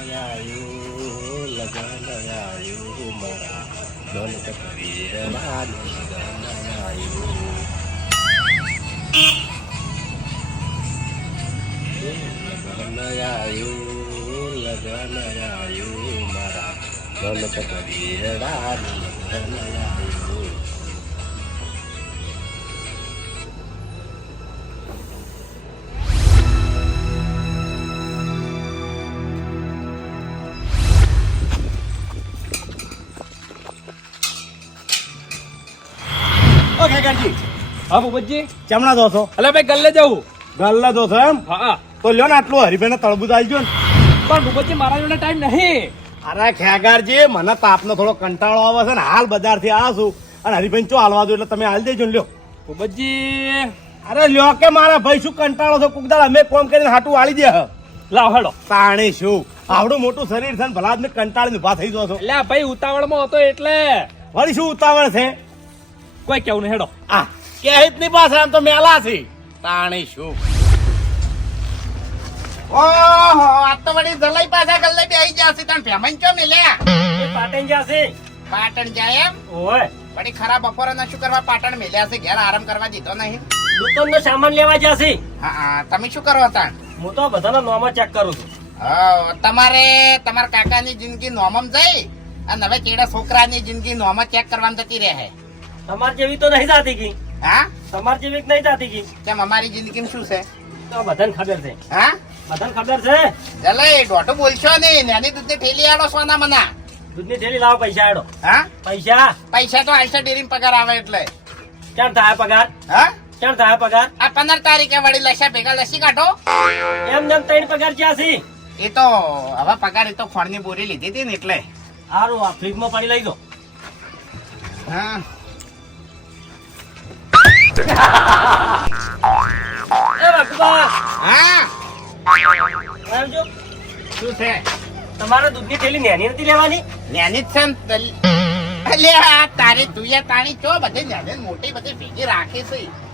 આવ્યું લગન આવ્યું મારા ડોલ કપીરડા લગન આવ્યું લગન આવ્યું લગન આવ્યું મારા ડોલ કપીરડા લગન આવ્યું હા ભૂપતજી ચમણા દો છો અલે ભાઈ ગલ્લે જવું. ગલ્લે દો છો એમ? હા. તો લ્યો ને આટલું હરીભાઈ તળબૂજ આવી ને. પણ ભૂપતજી મારા જોડે ટાઈમ નહીં. અરે ખેગારજી મને તાપનો થોડો કંટાળો આવે છે ને. હાલ બજારથી આ છું. અને હરિભાઈ ચો હાલવા દો એટલે તમે હાલ દેજો ને લ્યો. ભૂપતજી અરે લ્યો કે મારા ભાઈ શું કંટાળો છો? કુકદાળ અમે કોમ કરીને હાટું વાળી દે. લાવ હેડો. તાણી શું આવડું મોટું શરીર છે ને ભલા આદમી કંટાળીને ઊભા થઈ જશો એટલે ભાઈ ઉતાવળમાં હતો એટલે. વળી શું ઉતાવળ છે? કોઈ કેવું નહીં હેડો. આ. કેહિતની પાસે આમ તો મેલા છે. તાણી શું ઓહો આ તો વળી જલઈ પાછા ગલ્લે બેહી જાશે તને ફેમન ચો મિલ્યા? પાટણ જશે પાટણ જાય એમ? ઓય. વળી ખરા બપોરે ના શું કરવા પાટણ મિલ્યા છે? ઘેર આરામ કરવા દીધો નહીં. દુકાન નો સામાન લેવા જશે હા હા તમે શું કરો હતા? હું તો બધાના નોમા ચેક કરું છું. હા, તમારે તમારા કાકાની જિંદગી નોમમ જઈ અને હવે કેડા છોકરાની જિંદગી નોમા ચેક કરવામાં જતી રહે. તમાર જેવી તો નહીં જાતી કી. હા? તમાર જેવી નહીં જાતી કી. કેમ અમારી જિંદગીમાં શું છે? તો બધાને ખબર છે. હા? બધાને ખબર છે? જલાઈ દોઢું બોલશો નહીં નાની દૂધની થેલી આડો સોના મના. દૂધની થેલી લાવો પૈસા આડો. હા? પૈસા? પૈસા તો આલસા ડેરી પગાર આવે એટલે. ક્યાં થાય પગાર? હા? ક્યાં થાય પગાર? આ પંદર તારીખે વળી લસ્યા ભેગા લસી કાઢો. એમ જેમ ત્રણ પગાર ક્યાં છે. એ તો હવે પગાર એ તો ખોળની બોરી લીધી હતી ને એટલે. સારું આ ફ્રીજમાં પડી લઈ દો હા. શું છે? તમારે દૂધની થેલી નેની નથી લેવાની? નેની જ છે ને તલ- અલ્યા તુયા તાણી ચો બધી નાની મોટી બધી ભેગી રાખી છે.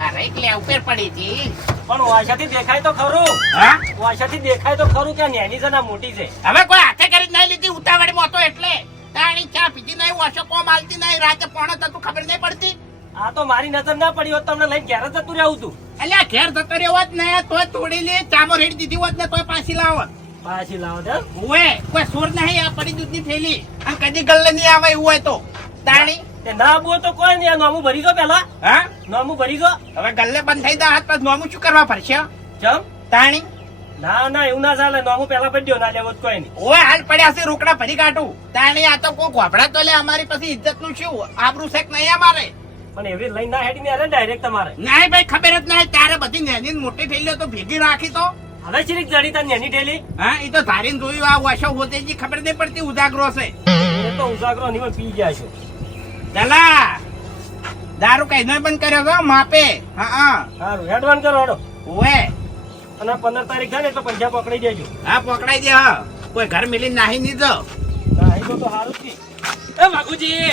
અરે એટલે ઉપર પડી હતી. પણ વાશાથી દેખાય તો ખરું. હા? વાશાથી દેખાય તો ખરું કે નેની છે ને મોટી છે? હવે કોઈ હાથે કરી જ નહીં લીધી ઉતાવળીમાં હતો એટલે. તાણી ચા પીધી નહીં વાસો કોમ હાલતી નહીં રાતે પોણે થતું તું ખબર નહીં પડતી. આ તો મારી નજર ના પડી હોત તમને લઈને ઘેર જ જતું રહેવું તું. એટલે ઘેર જતો રહેવો હોત ને તોય તોડી લે ચામો રેડી દીધી હોત ને તો પાછી લાવો પાછી લાવો તો ઓએ કોઈ સુર નહીં આ પડી દૂધની થેલી. અને કદી ગલ્લે નહીં આવે એવું હોય તો. તાણી. તે ના બો તો કોઈ નહીં નોમું ભરી દો પેલા. હા? નોમું ભરી દો. હવે ગલ્લે બંધ થઈ જાય હાથ પર નોમું શું કરવા પડશે ચમ? તાણી. ના ના એવું ના ચાલે નોમું પેલા પડ્યો દો ના લેવો કોઈ નહીં. ઓએ હાલ પડ્યા છે રોકડા ભરી કાઢું. તાણી આ તો કોઈ ગોભડા તો લે અમારી પછી ઇજ્જતનું શું? આબરૂ શેક નહીં અમારે. પણ એવી લઈને ના હેડી ને ડાયરેક્ટ તમારે. નાય ભાઈ ખબર જ નહીં તારે બધી નેની મોટી થઈ લે તો ભેગી રાખી તો. હવે ચીરીક જડી તાર નેની ઠેલી? હા એ તો ધારીને જોયું આ વાશો હોતે જી ખબર નહીં પડતી ઉજાગરો છે. એ તો ઉજાગરો નહીં પણ પી ગયા છો. ચલા દારૂ કઈ નહીં બંધ કર્યો છો માપે. હા હા. સારું હેડવાન કરો હેડો. ઓએ અને પંદર તારીખ થાય ને એટલે પૈસા પકડી દેજો. હા પકડાઈ દે હા. કોઈ ઘર મિલી નાહી નહીં જો નાહી તો સારું જ. એ વાઘુજી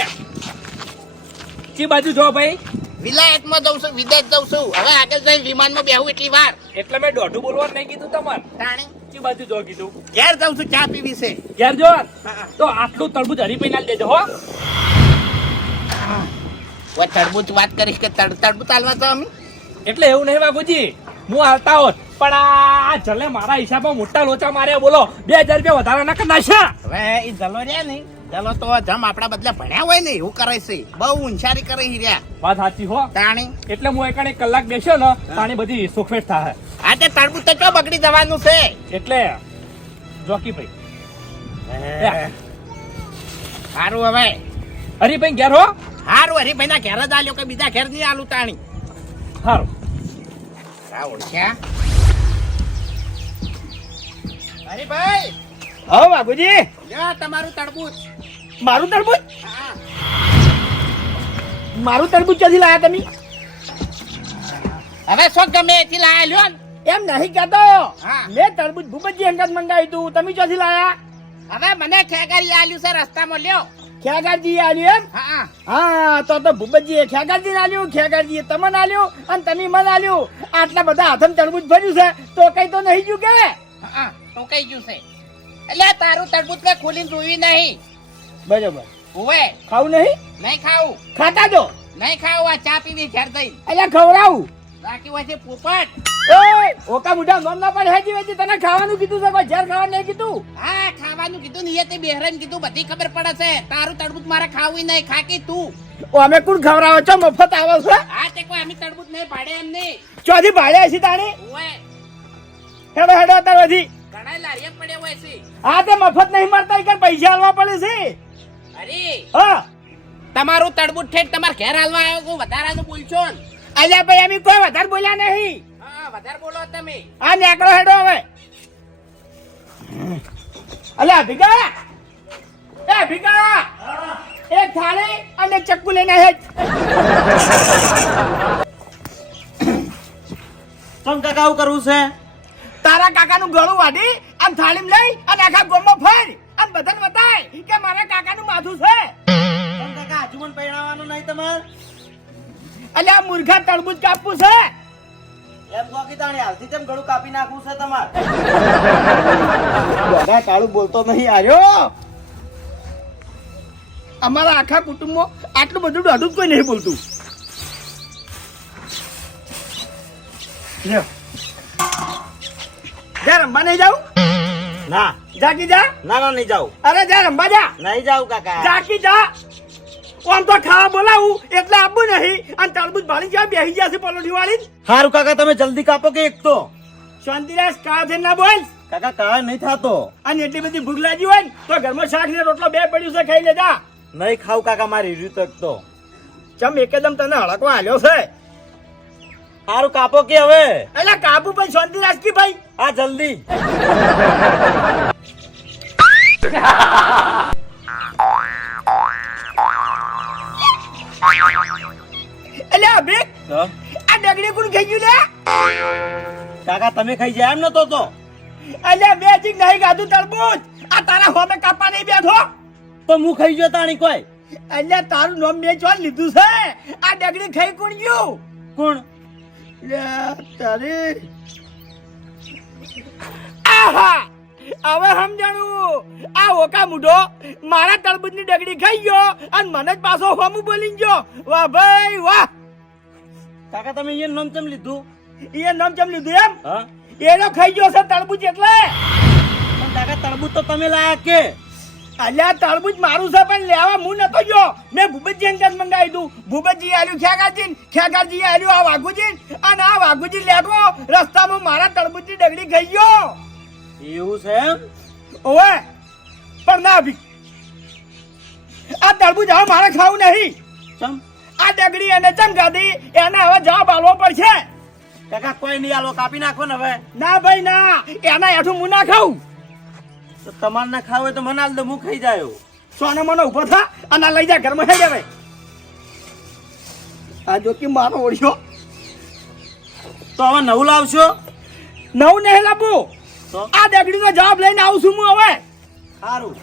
ચી બાજુ જો ભાઈ. વિલાયતમાં જઉં છું વિદેશ જઉં છું. હવે આગળ જઈને વિમાનમાં બેહું એટલી વાર. એટલે મેં દોઢું બોલવાનું નહીં કીધું તમારે. તાણી? ચી બાજુ જો કીધું. ઘેર જઉં છું ચા પીવી છે. ઘેર જો. તો આટલું તરબૂચ હરી પૈના દેજો હો. ઓય તરબૂચ વાત કરીશ કે તડ તરબૂચ હાલવા તો અમે? એટલે એવું નહીં બાપુજી. હું હાલતા હોત. પણ આ જલે મારા હિસાબમાં મોટા લોચા માર્યા બોલો. બે હજાર રૂપિયા વધારા ના કરી નાખ્યા હવે એ જલો રહ્યા ને જલો તો જમ આપડા બદલે ભણ્યા હોય ને એવું કરે છે. બહુ ઉંચારી કરે રહ્યા. વાત સાચી હો. તાણી. એટલે હું એક કલાક બેસ્યો ને તાણી બધી સુખવેટ થાય આ તે તરબૂચ તો ચો બગડી જવાનું છે? એટલે જોકી ભાઈ. સારું હવે. હરીભાઈ ઘેર હો. હારું હરીભાઈ ના ઘેર જ આલ્યો કે બીજા ઘેર નહીં આલું તાણી. સારું ઓળખ્યા? હરીભાઈ! હો બાબુજી. તમારું તરબૂચ મારું તરબૂચ? હા મારું તરબૂચ ક્યાંથી લાયા તમે? હવે શું ગમે એથી લાયા લ્યો એમ નહીં કહેતો. હા. મેં તરબૂચ ભૂપતજી અંગત મંગાવ્યું તું તમે ક્યાંથી લાયા? હવે મને ખેગારી આલ્યું છે રસ્તામાં લ્યો. ખેગારજી આલ્યું એમ? હા હા. તો તો ભૂપતજીએ ખેગારજી આલ્યું ખેગારજીએ તમને આલ્યું અને તમે મને આલ્યું. આટલા બધા હાથમ તરબૂચ ભર્યું છે તો કઈ તો નહીં ગયું કે? હા તો કઈ ગયું છે. એટલે તારું તરબૂચ મેં ખોલીને જોયું નહીં. બરોબર. ઓવે ખાવું નહીં? નહીં ખાવું. ખાતા જો. નહીં ખાવું આ ચા પીવી ઘેર થઈ એટલે ખવડાવું. બાકી છે પોપટ. ઓય ઓકા મુઢા મમ ના પણ હેજી વેજી તને ખાવાનું કીધું છે કોઈ? ઝેર ખાવાનું નહીં કીધું? હા ખાવાનું કીધું નહીં તે બેહરાન કીધું બધી ખબર પડે છે. તારું તડબૂત મારે ખાવું નહીં. ખાકી તું. ઓ અમે કોણ ખવડાવો? છો મફત આવો છો? હા તે કોઈ અમે તડબૂત નહીં પાડે એમ નહીં ચોથી ભાડે હશે તાણી ઓવે હેડો હેડો અત્યાર વધી ઘણા લારીએ પડ્યા હોય છે. હા તે મફત નહીં મળતા કે પૈસા આલવા પડે છે? હા! તમારું તડબુટ ઠેઠ તમારે ઘેર હાલવા આવ્યો છું વધારાનું બોલશો ને. અલ્યા ભાઈ અમે કોઈ વધારે બોલ્યા નહીં. હા વધારે બોલો તમે. આ નેકડો હેડો હવે. અલ્યા ભીગા? એ ભીગા? એક થાળી અને ચક્કુ લઈને હેડ. તમ કાકા આવું કરવું છે? તારા કાકાનું ગળું વાઢી આમ થાળીમાં લઈ અને આખા ગોમમાં ફર. અને બધાને બતાય કે મારા કાકાનું માથું છે. ચમ કાકા હજુ મને પહેરાવાનું નહીં તમારે? આ મૂર્ખા તરબૂચ કાપવું છે. એમ કે તાણી હાલથી તેમ ગળું કાપી નાખવું છે તમારે? બધા કાળું બોલતો નહીં આર્યો. અમારા આખા કુટુંબમાં આટલું બધું દોઢું કોઈ નહીં બોલતું. લ્યો. રમવા નહીં જાઉં? ના. જાકી જા. ના ના નહીં જાઉં. અરે જા રમવા જા. નહીં જાઉં કાકા. જાકી જા. આમ તો ખાવા બોલાવું એટલે આપું નહીં. અને તરબૂજ ભાળી જાય બેસી જશે પલોઠી વાળી હારું કાકા તમે જલ્દી કાપો કે એક તો? શાંતિરાજ કાળા થઈ ના બોલ. કાકા કાળા નહીં થાતો. અને એટલી બધી ભૂખ લાગી હોય તો ઘરમાં શાક ને રોટલો બે પડ્યું છે ખાઈ લેજા. નહીં ખાવ કાકા મારી રહ્યું તો. ચમ એકદમ તને હળકવા હાલ્યો છે. હારું કાપો કે હવે? એટલે કાપુ ભાઈ શાંતિ રાજકી ભાઈ. હા જલ્દી. એટલે અભિક આ ડગડી કોણ ખાઈ ગયું લે? કાકા તમે ખાઈ જાય એમ નતો તો? એટલે બે ચીક નહીં ગાધું તરબૂચ. આ તારા હોમે કાપા નહીં બેઠો. તો હું ખાઈ ગયો તાણી કોઈ? એટલે તારું નામ મેં ચોલ લીધું છે. આ ડગડી ખાઈ કોણ ગયું? કોણ? તારી. આહા! હવે સમજાણું. આ ઓકા મુઢો મારા તરબૂચની ડગડી ખાઈ ગયો અને મને જ પાછો હોમું બોલી ગયો. વાહ ભાઈ વાહ. કાકા તમે એ નામ ચમ લીધું? એ નામ ચમ લીધું એમ? હા. એનો ખાઈ ગયો છે તરબૂચ એટલે. પણ કાકા તો તમે લાયા કે? અલ્યા તરબૂચ મારું છે પણ લેવા હું નતો ગયો. મેં ભૂપતજી અંગત મંગાવી દઉં? ભૂપતજી આલ્યું ખેગાજી ખેગાજી આલ્યું આ વાઘુજી અને આ વાઘુજી લેગો રસ્તામાં મારા તરબૂચની ડગડી ગઈ ગયો. એવું છે એમ? ઓવે પણ ના ભી. આ તરબૂચ હવે મારે ખાવું નહીં. ચમ? આ ડગડી એને ચમકાદી એને હવે જવાબ આલવો પડશે. કાકા કોઈ નહીં આલો કાપી નાખો ને હવે. ના ભાઈ ના. એના હેઠું હું ના ખાઉં. તો તમારે ના ખાવ હોય તો મને આલ દો હું ખાઈ જાય. સોના મને ઊભો થા અને લઈ જા ઘરમાં ખાઈ જાય આ જો કે મારો ઓળ્યો. તો હવે નવું લાવશો? નવું નહીં લાવું. આ ડગડીનો જવાબ લઈને આવું છું હું હવે. સારું.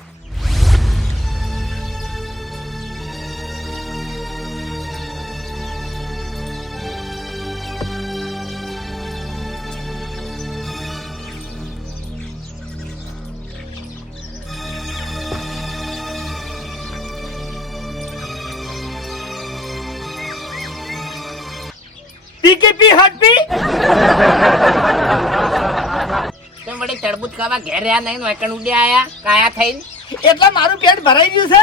પીકીપી હટપી તમે વળી તરબૂચ ખાવા ઘેર રહ્યા નહીં વેકણ ઉડ્યા આયા કાયા થઈને? એટલે મારું પેટ ભરાઈ ગયું છે.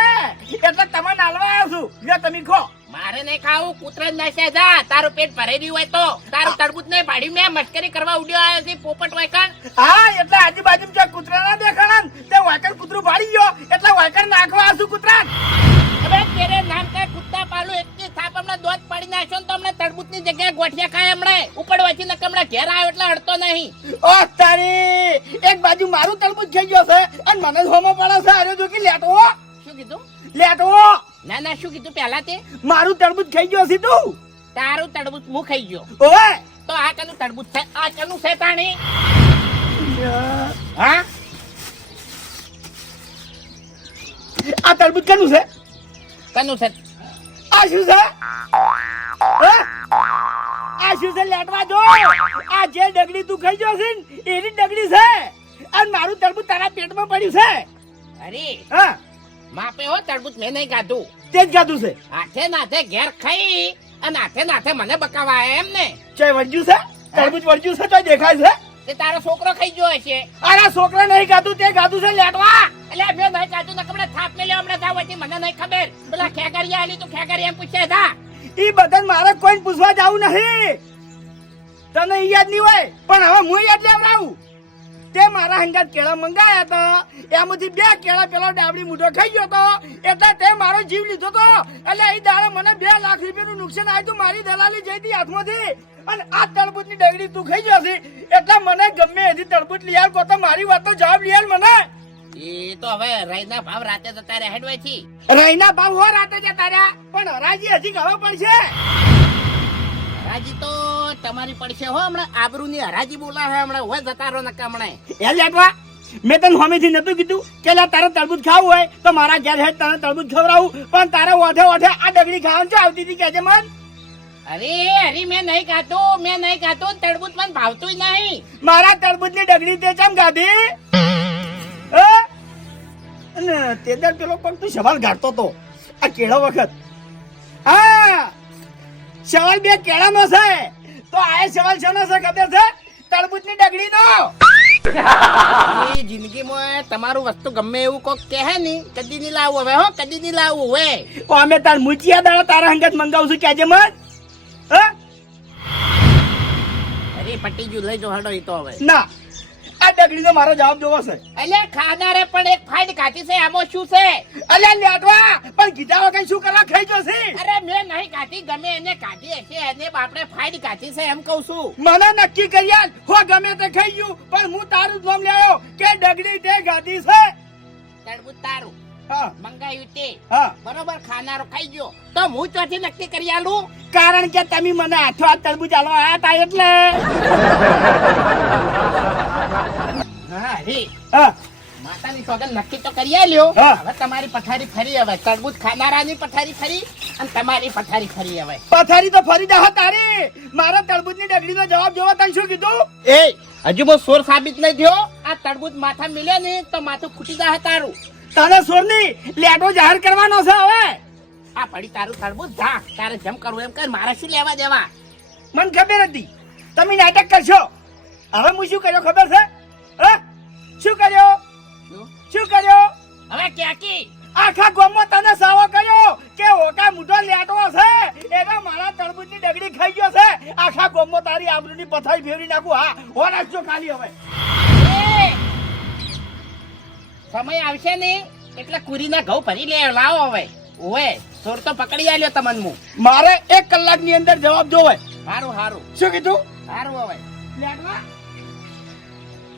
એટલે તમે નાલવા આવ્યા છું. લ્યો તમે ખો. મારે નહીં ખાવું કૂતરા જ નાશે જા. તારું પેટ ભરાઈ રહ્યું હોય તો. તારું તરબૂચ નહીં પાડ્યું મેં મશ્કરી કરવા ઉડ્યો આવ્યો છે પોપટ વાયકણ હા એટલે આજુબાજુ જે કૂતરા ના? દેખાણા તે વાયકણ કૂતરું ભાડી ગયો. એટલે વાયકણ નાખવા આવશું કૂતરા હવે તેરે નામ કે કુત્તા પાલું એકથી થાપ હમણાં દોત પાડી નાખ્યો ને તો હમણાં તરબૂચની જગ્યાએ ગોઠિયા ખાય હમણાં. ઉપડવાથી નકર હમણાં ઘેર આવ્યો એટલે હડતો નહીં. ઓ તારી એક બાજુ મારું તડબૂત થઈ ગયો છે અને મને હોમો પડે છે. આર્યો જો કે લેટો શું કીધું? લેટો ના ના શું કીધું પહેલા તે? મારું તડબૂત ખાઈ ગયો છે તું. તારું તડબૂત હું ખાઈ ગયો. ઓય. તો આ કનું તડબૂત છે? આ કનું છે તાણી હા? આ તરબૂચ કનું છે? કનું છે. આ શું છે? આ શું છે? લેટવા જો આ જે ડગડી તું ખાઈ ગયો છે ને એની ડગડી છે. અને મારું તરબૂચ તારા પેટમાં પડ્યું છે. અરે હા? માપે હો તરબૂચ મેં નહીં ખાધું. તે જ ખાધું છે. હાથે નાથે ઘેર ખાઈ અને હાથે નાથે મને બકાવા એમ ને. ચોય વળજ્યું છે? તરબૂચ વળજ્યું છે? ચોય દેખાય છે? તે તારો છોકરો ખાઈ ગયો હશે. અરે છોકરા નહીં ખાધું તે ખાધું છે લેટવા. એટલે મેં નહીં ખાધું ને કમણે થાપ મેલે હમણાં થાવ હતી મને નહીં ખબર. પેલા ખેગરિયા આલી તું ખેગરિયા એમ પૂછે થા ઈ બધાને મારે કોઈ પૂછવા જાવું નહીં. તને ઈ યાદ નહીં હોય પણ હવે હું યાદ લેવડાવું. તે મારા હંગાત કેળા મંગાયા હતા એમાંથી બે કેળા પેલો ડાબડી મૂઠો ખાઈ ગયો તો એટલે તે મારો જીવ લીધો તો એટલે એ દાડે મને બે લાખ રૂપિયાનું નુકસાન આવ્યું હતું મારી દલાલી જઈ હતી હાથમાંથી. અને આ તરબૂચની ડગડી તું ખાઈ જશે. એટલે મને ગમે એથી તરબૂચ લઈ આવ તો મારી વાતનો જવાબ લઈ મને. એ તો હવે રાઈના ભાવ રાતે જતા રહે હેડવાયથી. રહીના ભાવ હો રાતે જતા રહ્યા પણ હરાજી હજી ઘણો પડશે. હરાજી તો તમારી પડશે હો હમણાં. આબરૂની હરાજી બોલાવે હમણાં. હોય જતા રહો નકા હમણાં. એ લેટવા મેં તને હમેથી નતું કીધું કે તારે તરબૂચ ખાવું હોય તો મારા ઘેર હેડ તને તરબૂચ ખવડાવું. પણ તારે ઓઠે ઓઠે આ ડગડી ખાવાનું છે આવતી હતી કેજે મન? અરે અરે મેં નહીં ખાતું મેં નહીં ખાતું તડબૂચ મને ભાવતું નહીં. મારા તરબૂચની ડગડી તે ચમ ગાધી? અને તે દર પેલો પણ તું સવાલ ગાડતો તો આ કેળો વખત. હા સવાલ બે કેળાનો છે. તો આ સવાલ શેનો છે ખબર છે? તરબૂચની ડગડીનો. એ જિંદગીમાં તમારું વસ્તુ ગમે એવું કોક કહે નહીં. કદી નહીં લાવવું હવે હો કદી નહીં લાવવું હવે અમે તાર મુચિયા દાડા તારા હંગત મંગાવું છું કેજે હા અરે પટી ગયું. લઈ જો હડો એ તો હવે. ના. આ ડગડીનો મારો જવાબ જોવો છે. અલ્યા ખાનારે પણ એક ફાઈટ કાઢી છે આમાં શું છે? અલ્યા લેટવા. પણ કીધા વગર શું કરવા ખાઈ જશે અરે મેં નહીં કાઢી. ગમે એને કાઢી હશે એને બાપડે ફાઈટ કાઢી છે એમ કહું છું. મને નક્કી કર્યા હો ગમે તે ખાઈ ગયું. પણ હું તારું જ નામ લેયો કે ડગડી તે ગાધી છે? તારું. હા. મંગાયું તે. બરોબર ખાનારો ખાઈ ગયો. તો હું ચોથી નક્કી કરી આલું? કારણ કે તમે મને હાથો હાથ તરબૂજ આલવા આયા તા એટલે. હા હે. માતાની સોગન નક્કી તો કરી આલ્યો. હવે તમારી પથારી ફરી હવે તરબૂજ ખાનારાની પથારી ફરી અને તમારી પથારી ફરી હવે પથારી તો ફરી જા તારી. મારા તરબૂચની ડગડીનો જવાબ જોવા તને શું કીધું? એ હજુ બહુ સોર સાબિત નહીં થયો. આ તરબૂજ માથા મિલે ને તો માથું ફૂટી જાય તારું. તને સોરની લેટો જાહેર કરવાનો છે હવે. આ પડી તારું તરબૂજ જા તારે જેમ કરવું એમ કર મારે શું લેવા દેવા? મને ખબર હતી. તમે નાટક કરશો. હવે હું શું કર્યો ખબર છે? હે? શું કર્યો? શું? કર્યો? હવે ક્યાંકી આખા ગામમાં તને સાવો કર્યો કે ઓકા મુઢો લેટવો છે? એનો મારા તરબૂચની ડગડી ખાઈ ગયો છે. આખા ગામમાં તારી આબરૂની પથારી ફેરવી નાખું. હા હો જો ખાલી હવે! સમય આવશે ને એટલે કુરીના ઘઉં ભરી લે લાવો હવે. ઓવે ચોર તો પકડી આલ્યો તમને મુ. મારે એક કલાકની અંદર જવાબ જોવે. હારું હારું. શું કીધું? હારું હવે.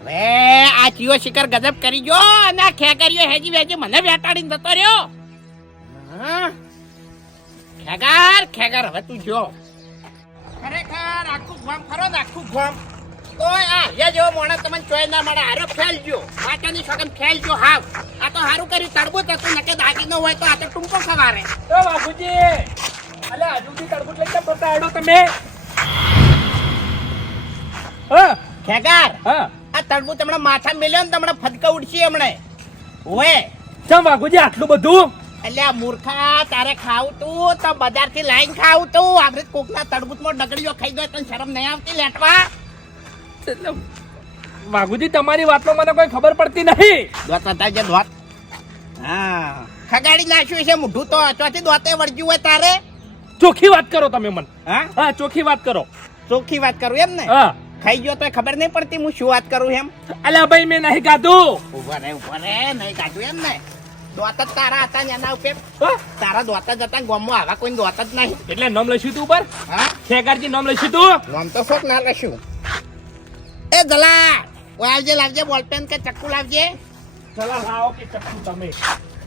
હવે આ ચિયો શિખર ગજબ કરી ગયો અને આ ખેગરીઓ હેજી વેજી મને વેટાડીને જતો રહ્યો. હા. ખેગાર ખેગાર હવે તું જો. ખરેખર આખું ગામ ખરો ને આખું ગામ. તોય આ હરિયા જેવો માણસ તમને ચોય ના મળે હારો ફેલ ગયો માતાની સગન ફેલ ગયો હાવ. આ તો હારું કર્યું તરબૂચ હતું નકે દાગી ન હોય તો આ તો ટૂંકો ખવારે તો બાપુજી અલે હજુ બી તરબૂચ લઈને તમે. હા ખેગાર હા. આ તરબૂચ હમણાં માથા મેલ્યો ને તમને ફટકા ફદકા ઉડશે હમણે. ઓએ ચમ બાપુજી આટલું બધું? એટલે મૂર્ખા તારે ખાવ તું તો બજારથી લાઈન ખાવ તું. આપડે કોક ના તડબૂતમાં ડગડીઓ ખાઈ ગયો તને શરમ નહીં આવતી લેટવા. વાઘુજી તમારી વાતમાં મને કોઈ ખબર પડતી નહીં. દોત બતાવજે દોત. હા. ખગાડી નાખ્યું છે મોઢું તો ચોથી દોતે વળગ્યું હોય તારે. ચોખ્ખી વાત કરો તમે મને. હા? હા ચોખ્ખી વાત કરો. ચોખ્ખી વાત કરું એમ ને? હા. ખાઈ ગયો તો ખબર નહીં પડતી હું શું વાત કરું એમ. અલા ભાઈ મેં નહીં ગાધું. ઊભા રે ઊભા રે નહીં કાધું એમ ને. દોત જ તારા હતા ને એના ઉપર. તારા દોત જ હતા ગોમમાં આવા કોઈ દોત જ નહીં. એટલે નામ લઈશું તું ઉપર? હા? ખેગારજી નામ લઈશું તું? નામ તો શોખ ના લશું એ દલા આવજે લાવજે બોલપેન કે ચક્કુ લાવજે. ચલા લાવો કે ચક્કુ તમે.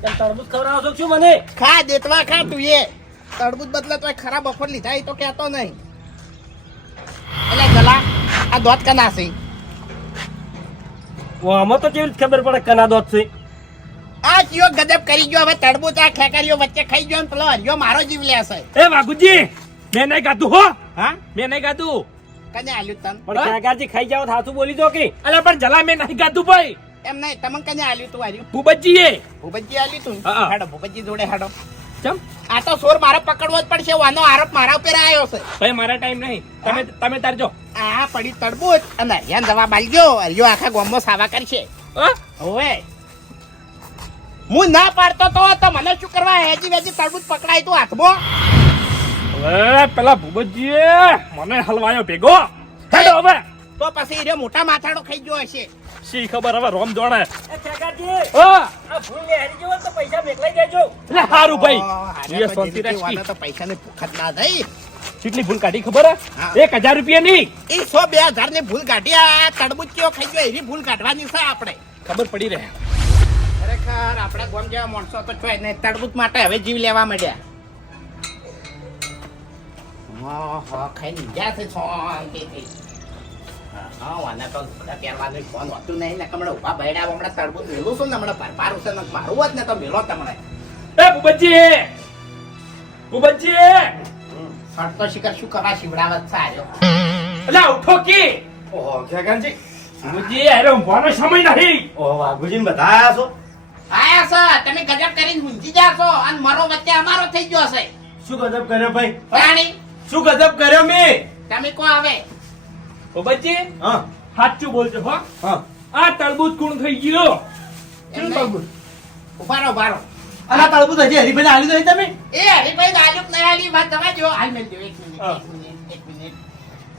કેમ તરબૂચ ખવડાવો છો શું મને? ખા દેતવા ખા તું એ. તરબૂચ બદલે તો ખરાબ ઓફર લીધા એ તો કહેતો નહીં. એટલે દલા આ દોત કના છે. આમાં તો કેવી ખબર પડે કના દોત છે? આ ચિયો ગજબ કરી ગયો હવે તરબૂચ આ ખેકરીઓ વચ્ચે ખાઈ ગયો ને પેલો હરિયો મારો જીવ લેશે એ વાઘુજી મેં નહીં ગાધું હો. હા? મેં નહીં ગાધું કને આલ્યું તન? પણ કાકાજી ખાઈ જાવ થાતું બોલી દો કે. અલા પણ જલા મે નહીં ગાધું ભાઈ. એમ નહીં તમને કને આલ્યું તું આલ્યું એ ભૂપતજી આલ્યું તું? હાડો. ભૂપતજી જોડે હાડો. ચમ? આ તો સોર મારે પકડવો જ પડશે વાનો આરોપ મારા ઉપર આવ્યો છે. ભાઈ મારા ટાઈમ નહીં. તમે તમે તરજો આ પડી તડબૂચ. અને હરિયાન જવાબ આલજો હરિયો આખા ગોમો સાવા કરશે? હવે. હું ના પાડતો તો મને શું કરવા હેજી વેજી તરબૂચ પકડાય તું હાથમાં? પેલા ભૂપતજીએ મને હલવાયો ભેગો. હેડો હવે. તો પછી રે મોટા માથાડો ખાઈ ગયો હશે. શી ખબર હવે રોમ જોણે હારું ભાઈ. એ શાંતિ રાખી તો પૈસા ને જ ના થઈ. કેટલી ભૂલ કાઢી ખબર હા. એક હજાર રૂપિયાની એ સો બે હજારની ભૂલ કાઢી આ તડબૂચ કેવો ખાઈ ગયો એની ભૂલ કાઢવાની છે આપણે. ખબર પડી રહે. ખરેખર આપણા ગામ જેવા માણસો તો છો ને તડબૂચ માટે હવે જીવ લેવા માંડ્યા. ઓહો, ખાઈને ગયા છે શાંતિથી. હા, હા, વાને તો પહેરવાનું ફોન હોતું નહીં ને કે હમણાં ઊભા હમણાં તડબૂચ મેલું છું ને હમણાં ભરપારું છે ને મારું હોત ને તો મેલો તમને એ ભૂપતજી! ભૂપતજી! શર્ટ શિખર શું કરવા શિવડાવત છે એટલે ઉઠો કે! ઓહો ખેગાનજી ભૂપતજી અરે ઊંઘવાનો સમય નહીં ઓહો બધા આયા છો? આયા છે તમે ગજબ કરીને મૂંઝી જાશો અને મારો વચ્ચે અમારો થઈ ગયો છે. શું ગજબ કર્યો ભાઈ? રાણી શું ગજબ કર્યો મે? તમે કો આવે. ભૂપતજી હા. સાચું બોલજો હો. હા. આ તરબૂચ કોણ થઈ ગયો. એમ નહીં. ઉભારો ઉભારો અલા તળબૂચ હજી હરીભાઈ આલ્યું નહીં તમે? એ હરીભાઈ ગાજુક નહીં આલી વાત તમે જો હાલ મેલ દ્યો, એક મિનિટ,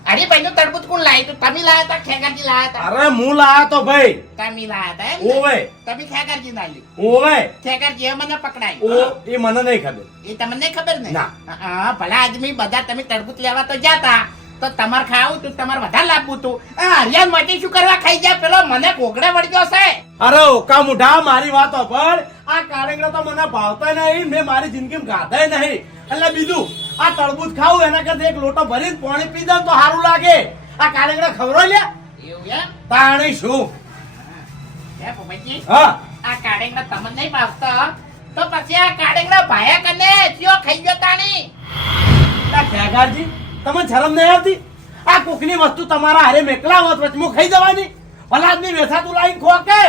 હરીભાઈનું તરબૂચ કોણ લાવ્યું? તમે લાયા હતા ખેગારજી લાયા હતા? અરે હું લાયા તો ભાઈ. તમે લાયા હતા એમ ઓવે. તમે ખેગારજીને આલ્યું. ઓવે. ખેગારજીએ મને પકડાય. ઓ એ મને નહીં ખબર. એ તમને નહીં ખબર ને? ના. હા, ભલા આદમી બધા તમે તરબૂચ લેવા તો જાતા. તો તમારે ખાવું તું તમારે વધારે લાવવું તું. હરિયાણ માટે શું કરવા ખાઈ જાય પેલો મને કોગડે વળગ્યો છે. અરે ઓકા મુઢા મારી વાતો પર. આ કારેંગડા તો મને ભાવતા નહીં. મેં મારી જિંદગીમાં ગાધાય નહીં. એટલે બીજું આ તળબૂચ ખાવું એના કરતા એક લોટો ભરીને પાણી પી દઉં તો સારું લાગે. આ કારેંગડા ખવરો લ્યા એવું પાણી શું? હા આ કાળેંગડા તમને નહીં ભાવતા તો પછી આ કાળેંગડા ભાયા કને? ચિયો ખાઈ ગયો તાણી. ખેગારજી તમને શરમ નહીં આવતી? આ કુકની વસ્તુ તમારા હારે મેકલા હોત હું ખાઈ જવાની. ભલા આદમી વેસાતું લાઈન ખો કે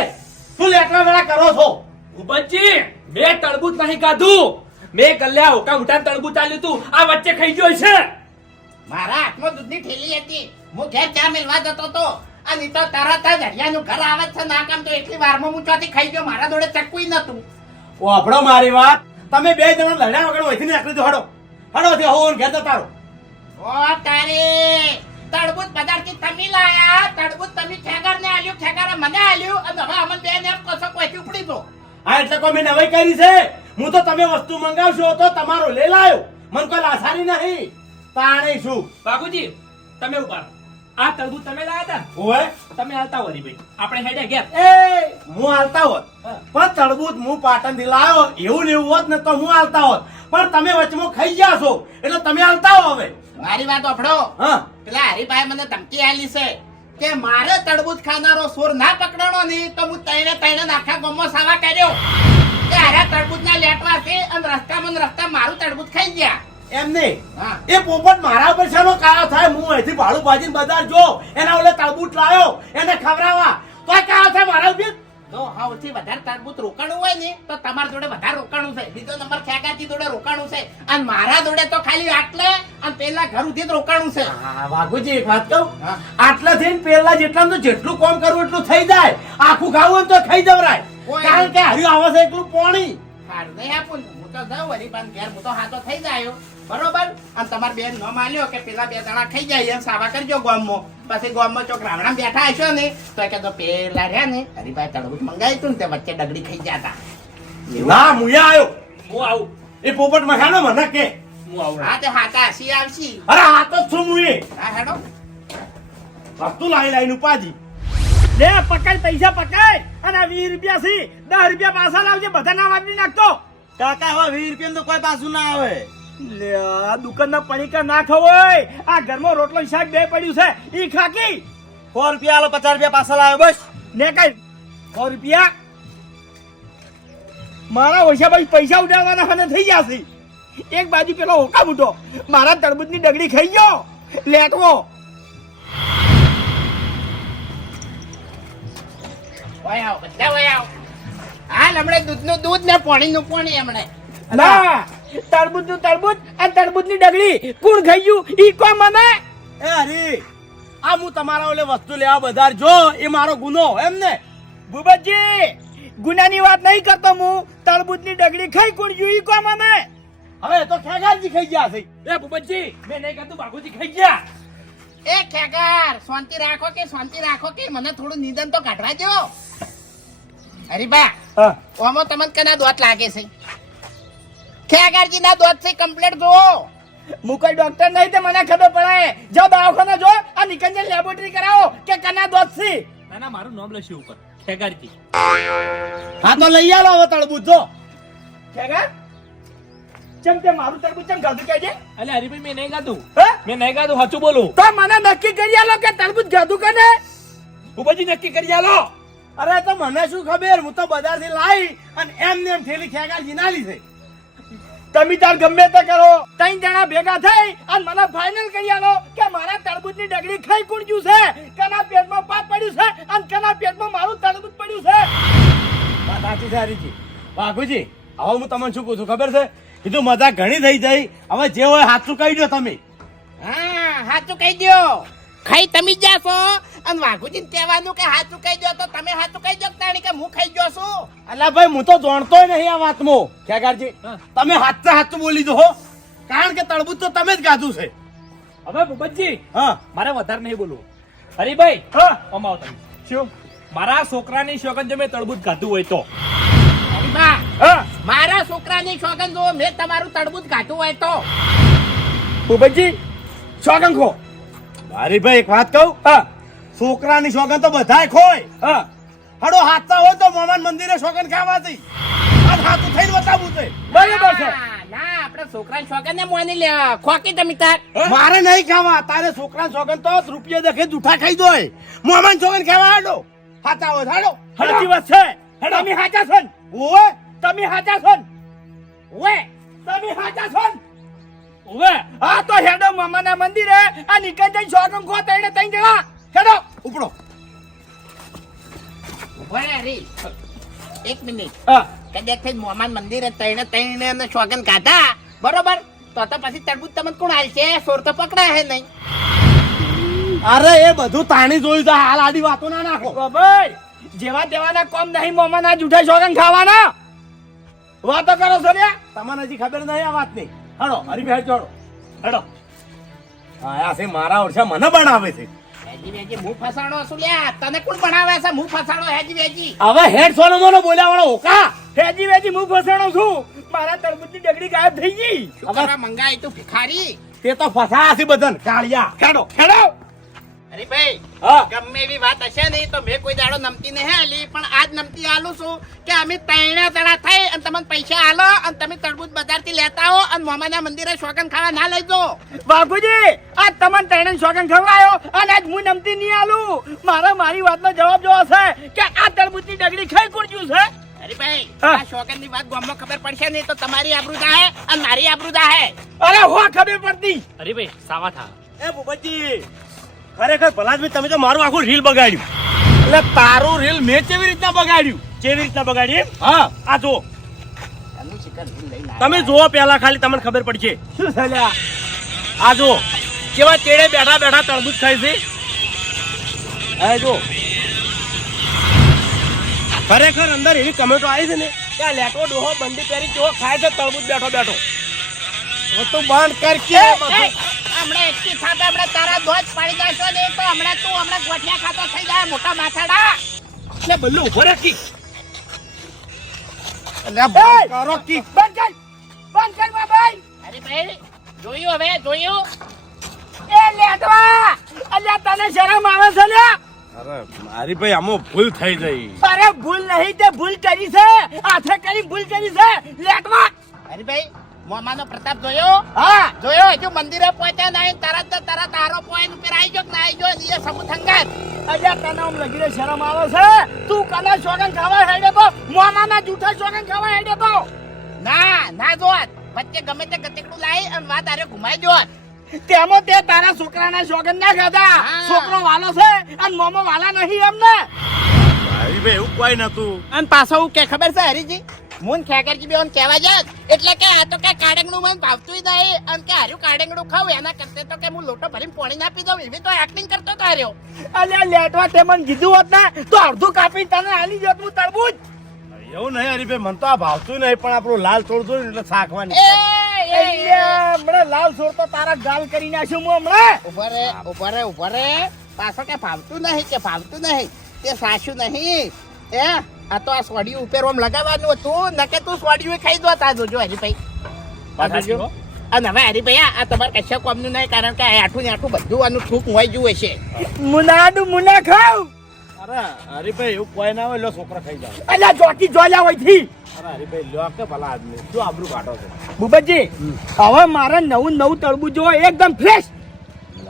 શું લેટવા વેળા કરો છો? ઉપજી મેં તળબૂચ નહીં ખાધું મેં કલ્યા ઓકા ઉઠા તરબૂચ ચાલ્યું તું. આ વચ્ચે ખાઈ ગયો છે. મારા હાથમાં દૂધની ઠેલી હતી. હું ઘેર ચા મેલવા જતો તો અને તો તરત જ હરિયાનું ઘર આવે છે. ના કામ તો એટલી વારમાં હું ચોથી ખાઈ ગયો. મારા જોડે ચક્કુય નતું વાપડો મારી વાત. તમે બે જણા લડ્યા વગર વહીથી ને જો હડો. હડો થી હોન ઘેર તો તારો ઓ તારે. તડબૂત બજારથી તમે લાયા. તડબૂચ તમે ખેગર ને આલ્યું ખેગર મને આલ્યું. અને હવે અમન બે ને કસો કોઈ ઉપડી દો હા એટલે કોઈ મેં નવાઈ કરી છે? હું તો તમે વસ્તુ મંગાવશો તો તમારો લે લાયો. મને કોઈ લાસારી નહીં. તાણે શું બાપુજી તમે ઊભા આ તરબૂચ તમે લાયા હતા ઓય તમે હાલતા વળી ભાઈ. આપણે હેડે ગયા એ હું હાલતા હોત. પણ તળબૂચ હું પાટણથી લાયો એવું લેવું હોત ને તો હું હાલતા હોત. પણ તમે વચમાં ખાઈ ગયા છો. એટલે તમે હાલતા હો હવે. મારી વાત અફડો હા. પેલા હરીભાઈ મને ધમકી આલી છે. કે મારે તડબૂચ ખાનારો સોર ના પકડાણો નહીં તો હું તઈને તઈને આખા ગામમાં સાવા કર્યો. કે આરા તડબૂચ ના લેટવા છે અને રસ્તામાં રસ્તા મારું તડબૂચ ખાઈ ગયા. એમ નહીં. એ પોપટ મારા પર શાનો કાળો થાય. હું અહીંથી ભાડું ભાજીને બજાર જો. એના ઓલે તળબૂચ લાયો. એને ખવડાવવા. તો કાળો થાય મારા ઉપર. તો સૌથી વધારે તારબૂત રોકાણું હોય ને તો તમારા જોડે વધારે રોકાણું છે. બીજો નંબર ખેગાજી જોડે રોકાણું છે. અને મારા જોડે તો ખાલી આટલે અને પેલા ઘર સુધી જ રોકાણું છે. હા, વાઘુજી એક વાત કહું? આટલા થઈને પેલા જેટલા તો જેટલું કોમ કરવું એટલું થઈ જાય. આખું ખાવું તો ખાઈ જવરાય. કારણ કે હર્યું આવે છે એટલું પાણી. સારું નહીં આપું હું તો જાઉં હરીબાન ઘેર હું તો હાથો થઈ જાય. બરોબર? અને તમારે બેન ન માન્યો કે પેલા બે જણા ખાઈ જાય એમ સાવા કરજો ગામમાં. પછી ગામમાં ચોક રાવણા બેઠા હશો ને તો કે તો પેલા રહ્યા ને હરીભાઈ તડબૂચ મંગાવ્યું હતું ને તે વચ્ચે ડગડી ખાઈ જતા ના મુયા આવ્યો. હું આવું. એ પોપટ મખાનો મને કે? હું આવું. હા તે હાથા હસી આવશી. અરે આ તો છું મુએ હા હેડો. વસ્તુ લાઈ લાઈને ઉપાધી લે પકડ પૈસા પકડ. અને આ વીસ રૂપિયા સી દસ રૂપિયા પાછા લાવજે બધા ના વાપરી નાખતો. કાકા હવે વીસ રૂપિયા તો કોઈ પાછું ના આવે. લે આ દુકાનના પડીકા ના ખવાય આ ઘરમાં રોટલો શાક બે પડ્યું છે. ઈ ખાકી. સો રૂપિયા આલો પચાસ રૂપિયા પાછા લાવ્યો બસ. ને કઈ સો રૂપિયા. મારા ઓછા ભાઈ પૈસા ઉડાવવાના મને થઈ જશે એક બાજુ પેલો હોકા મૂટો મારા તરબૂચની ડગડી ખાઈ ગયો. લેટવો ઓય આવો બધા ઓય આવો. હાલ હમણે દૂધનું દૂધ ને પાણીનું પાણી એમણે ના. તરબૂચનું તરબૂજ અને તરબૂજની ડગડી કુણ ખાઈ ગયું? ઈ કો મને? એ હરી આ હું તમારા ઓલે વસ્તુ લેવા બજાર જો એ મારો ગુનો એમ ને? ભૂપતજી ગુનાની વાત નહીં કરતો હું. તરબૂજની ડગડી ખાઈ કુણ ગયું? ઈ કો મને? હવે તો ખેગારજી ખાઈ ગયા છે. એ ભૂપતજી મેં નહીં કહેતું બાગુજી ખાઈ ગયા. એ ખેગાર શાંતિ રાખો કે શાંતિ રાખો કે મને થોડું નિદન તો કાઢવા દો હરીબા હા. ઓમો તમને કના દોત લાગે છે? ખેગારજી ના દોત છે કમ્પ્લેટ જો હું કોઈ ડોક્ટર નહીં તે મને ખબર પડે. જો દવાખાના જો આ નિકંજન લેબોરેટરી કરાવો કે કના દોત છે ના ના મારું નામ લખ્યું ઉપર. ખેગારજી. હા તો લઈ આવો હવે તળબૂચ જો. ખેગાર? ચમ તે મારું તરબૂચ ચમ ગાધું કહેજે અલે હરીભાઈ મેં નહીં ગાધું. મેં નહીં ગાધું સાચું બોલું. તો મને નક્કી કરી આલો કે તરબૂચ ગાધું કને ભૂપતજી નક્કી કરી આલો. અરે તો મને શું ખબર? હું તો બજારથી લાવી અને એમ ને એમ થેલી ખેગારજી ના લીધે. તમે તાર ગમે તે કરો. ત્રણ જણા ભેગા થઈ અને મને ફાઇનલ કરી આલો કે મારા તરબૂચની ડગડી ખાઈ કોણ ગયું છે? કના પેટમાં પાપ પડ્યું છે અને કના પેટમાં મારું તરબૂચ પડ્યું છે? વાત સાચી છે હરીજી. વાઘુજી હવે હું તમને શું કહું છું ખબર છે? કીધું મજા ઘણી થઈ જાય. હવે જે હોય સાચું કહી દો તમે. હા સાચું કહી દો ખાઈ તમે જ જાશો અને વાઘુજી કહેવાનું કે સાચું કહી દો તો તમે સાચું કહી દો તાણી કે હું ખાઈ ગયો છું? અલા ભાઈ હું તો જાણતો નહીં આ વાતમાં. ખેગારજી હા. તમે હાચે હાચું બોલી દો હો. કારણ કે તળબૂજ તો તમે જ ગાધું છે. હવે ભૂપતજી હા. મારે વધારે નહીં બોલવું. હરીભાઈ હા. આમ તમે. શું? મારા છોકરાની જો મેં તળબૂજ ગાધું હોય તો. મારા છોકરાની શોગન જો મેં તમારું તડબૂચ ગાધું હોય તો. બુબજી સોગન ખો. મારી ભાઈ એક વાત કહું? હા. છોકરાની સોગન તો બધાય ખોય. હા. હડો હાથતા હોય તો મોમાન મંદિરે સોગન ખાવાથી. આ હાથું થઈને બતાવું તે. બરાબર છે. ના, ના આપણે છોકરાની શોગન ને મોની લે. ખોકી તમે તાર. મારે નહીં ખાવા. તારે છોકરા સોગન તો રૂપિયા દેખે જૂઠા ખાઈ દોય. મોમાન સોગન ખાવા હાડો. હાથા હોય હાડો. સાચી વાત છે. તમે હાચા છો? ઓય તમે હાચા છો તમે હાચા છો? ઓવે હા તો હેડો મામાના મંદિરે. આ નિકંજન સોગમ ખો તઈને ત્રણ જણા હેડો ઉપડો. વે હરી. એક મિનિટ. હા. કદાચ થઈ મોમાન મંદિરે તઈને તઈને ને શોગન કાઢા. બરોબર? તો તો પછી તડબૂચ તમને કોણ હાલશે સોર તો પકડાય હે નહીં. અરે એ બધું તાણી જોયું તો હાલ આડી વાતો ના નાખો. ભાઈ જેવા તેવાના કોમ નહીં મોમાના જૂઠા શોગન ખાવાના. વાતો કરો છો લ્યા તમને હજી ખબર નહીં આ વાતની. હડો મારી ચોડો હડો. હાડો આયા છે મારા ઓરસા મને બનાવે છે. હેજી વેજી હું ફસાણો છું લ્યા તને કોણ ભણાવે છે? હું ફસાણો હેજી વેજી. હવે હેડ સોનો મોનો બોલ્યા ઓકા હેજી વેજી હું ફસાણો છું. મારા તરબૂચની ડગડી ગાયબ થઈ ગઈ. હવે મંગાઈ તું ભિખારી. તે તો ફસા છે બદન કાળિયા ખેડો હેડો. અરે ભાઈ ગમે એવી વાત હશે નહીં તો મેં કોઈ દાડો નમતી નહીં આલી પણ આજ નમતી આલું છું કે અમે તૈણા તણા થઈ અને તમને પૈસા આલો અને તમે તરબૂચ બજારથી લેતા આવો અને મોમાના મંદિરે શોગન ખાવા ના લઈ દો બાપુજી આજ તમને ત્રણે સોગન ખવડાયો અને આજ હું નમતી નહીં આલું. મારા મારી વાતનો જવાબ જોવો છે કે આ તરબૂચની ડગડી ખાઈ કોણ છે? અરે આ શોગનની વાત ગામમાં ખબર પડશે નહીં તો તમારી આબરૂ જાહે અને મારી આબરૂ જાહે. અરે હો ખબર પડતી. હરીભાઈ સાવા થા. એ ભૂપતજી ખરેખર ભલાદભાઈ તમે તો મારું આખું રીલ બગાડ્યું. એટલે તારું રીલ મેં કેવી રીતના બગાડ્યું? કેવી રીતના બગાડ્યું હા. આ જો હું તમે જુઓ પેલા ખાલી તમને ખબર પડશે. શું છે આ? જો કેવા ચેડે બેઠા બેઠા તરબૂચ ખાય છે. આ જો ખરેખર અંદર એવી ટમેટો આવી છે ને કે આ લેટો ડોહો બંધી પહેરી કેવો ખાય છે તરબૂચ બેઠો બેઠો. હવે તું બંધ કર કે હમણાં એકથી થાપે હમણે તારા ધોજ પાડી જશો ને તો હમણાં તું હમણાં ગોઠિયા ખાતો થઈ જાય મોટા માથાડા. એટલે બલ્લુ ઊભો રે કી. એ, કરો કી. બંધ કર બંધ કર બાબાઈ અરે ભાઈ જોયું હવે જોયું. એ લેટવા અલ્યા તને શરમ આવે છે લ્યા અરે મારી ભાઈ આમાં ભૂલ થઈ ગઈ. અરે ભૂલ નહીં તે ભૂલ કરી છે. આથે કરી ભૂલ કરી છે. લેટવા અરે ભાઈ મોમાનો પ્રતાપ જોયો? હા. જોયો હજુ મંદિરે પહોંચ્યા નહીં તરત તરત આરો પોઈન્ટ ઉપર આવી ગયો કે ના આવી ગયો એ સબૂત હંગાત અલ્યા તને આમ લગીને શરમ આવે છે? તું કને સોગન ખાવા હેડે તો મોમાના જૂઠા સોગન ખાવા હેડે તો ના ના જોત. વચ્ચે ગમે તે ગતેકડું લાવી અને વાત આરે ઘુમાઈ જોત. તેમાં તે તારા છોકરાના સોગન ના ખાધા. છોકરો વાલો છે અને મોમો વાલા નહીં એમને. એવું કોઈ નતું. અને પાછો હું કે ખબર છે હરીજી? મુન ખેકરજી બેન કહેવા જાય એટલે કે આ તો કે કાડંગનું મને ભાવતું નહીં અને કે હારું કાડંગનું ખાવ એના કરતે તો કે હું લોટો ભરીને પાણી ના પી દઉં એવી તો એક્ટિંગ કરતો તો હાર્યો. અલ્યા લેટવા તે મને કીધું હોત ને તો અડધું કાપી તને આલી જોત હું તરબૂચ એવું નહીં હરીભાઈ મને તો આ ભાવતું નહીં પણ આપણું લાલ છોડતું એટલે શાકવાની. હમણાં લાલ છોડ તો તારા ગાલ કરી નાખ્યું હું હમણાં. ઊભા રે ઊભા રે ઊભા રે. પાછો કે ભાવતું નહીં કે ભાવતું નહીં તે સાસુ નહીં એ આ તો આ સોડી ઉપર આમ લગાવવાનું હતું. નકે તું સોડી ખાઈ દો તા જોજો હરીભાઈ. અને હવે હરીભાઈ આ- આ તમારે કશે કોમનું નહીં કારણ કે આઠું ને આઠું બધું આનું થૂક હોય જુએ છે મુનાડું મુના ખાવ! અરે હરીભાઈ એવું કોઈ ના હોય લો છોકરો ખાઈ જાય અલ્યા જોકી જોયા હોયથી. અરે હરીભાઈ લ્યો કે ભલા આદમી. શું આબરૂ કાઢો છો? ભૂપતજી હવે મારે નવું નવું તળબૂચ જોવો એકદમ ફ્રેશ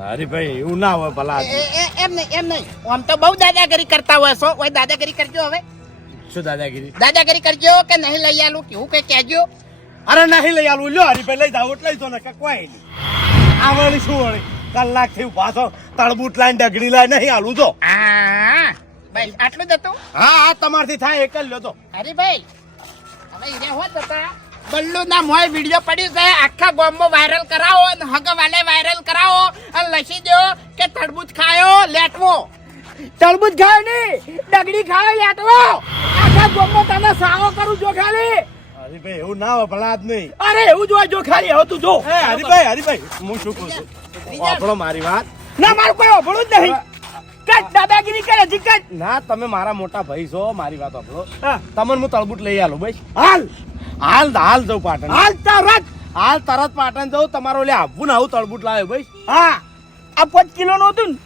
હરીભાઈ એવું ના હોય ભલા એમ નહીં એમ નહીં. આમ તો બહુ દાદાગીરી કરતા હોય છો. દાદાગીરી કરજો હવે. શું દાદાગીરી? દાદાગીરી કરજો કે નહીં લઈ આલું? કેવું કઈ કહેજો? અરે નહીં લઈ આલું. લ્યો હરીભાઈ લઈ જાવ લઈ જો ને કોઈ નહીં. આ વળી શું વળી? કલાકથી પાછો તળબૂટ લાઈન ડગડી લાઈન નહીં આલું તો ભાઈ બસ આટલું જ હતું? હા હા તમારથી થાય એક જ લ્યો તો હરીભાઈ હવે ઈને હોત હતા. બલ્લુ ના મોય વિડિયો પડ્યું છે આખા ગામમાં વાયરલ કરાવો અને હગવાલે વાયરલ કરાવો અને લખી દો કે તડબૂચ ખાયો લેટવો. તળબૂચ ખાય નહીં ડગડી ખાય લેટવો. આખા ગોમો તને સાવો કરું જો ખાલી. હરીભાઈ એવું ના હોય ભલા નહીં અરે એવું જો જો ખાલી. હવે તું જો. હરીભાઈ હરીભાઈ હું શું કહું છું? આપણો મારી વાત. ના મારું કોઈ અભળું જ નહીં. કટ દાદાગીરી કરે ના તમે મારા મોટા ભાઈ છો મારી વાત આપણો હા. તમને હું તળબૂટ લઈ આલું ભાઈ હાલ. હાલ હાલ જઉં પાટણ. હાલ તરત. હાલ તરત પાટણ જઉં તમારો લે આવું ને આવું તળબૂટ લાવ્યો ભાઈ હા. આ પાંચ કિલો નું હતું ને.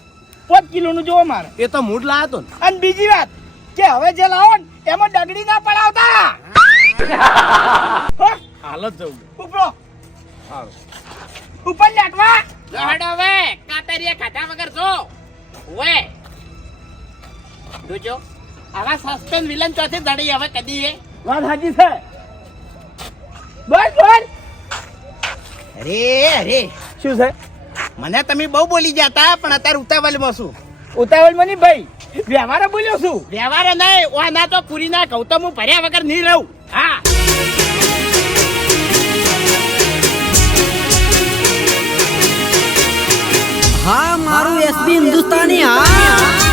પાંચ કિલો નું જોવો મારે. એ તો મૂડ લાવ્યો તો ને. અને બીજી વાત કે હવે જે લાવો ને એમાં ડગડી ના પડાવતા. હા, હાલ જ જઉં ઉપરો. લાટવા લહડ હવે કાતરીએ ખાધા વગર જો. ઓએ જોજો. આવા સસ્પેન્સ વિલન ચોથી દડી હવે કદી એ. વાત સાચી છે. બસ બસ. અરે અરે. શું છે? મને તમે બહુ બોલી જતા પણ અત્યારે ઉતાવળમાં છું. ઉતાવળ નહીં ભાઈ વ્યવહારે બોલ્યો છું. વ્યવહાર નહીં ઓ ના તો પૂરી ના કહું તો હું ભર્યા વગર નહીં રહું. હા. હા મારું એસબી હિન્દુસ્તાની હા.